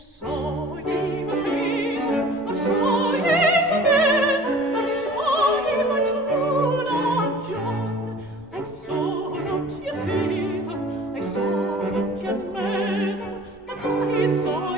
saw ye my father, or saw ye my mother, or saw ye my true love John? I saw not your father, I saw not your mother, but I saw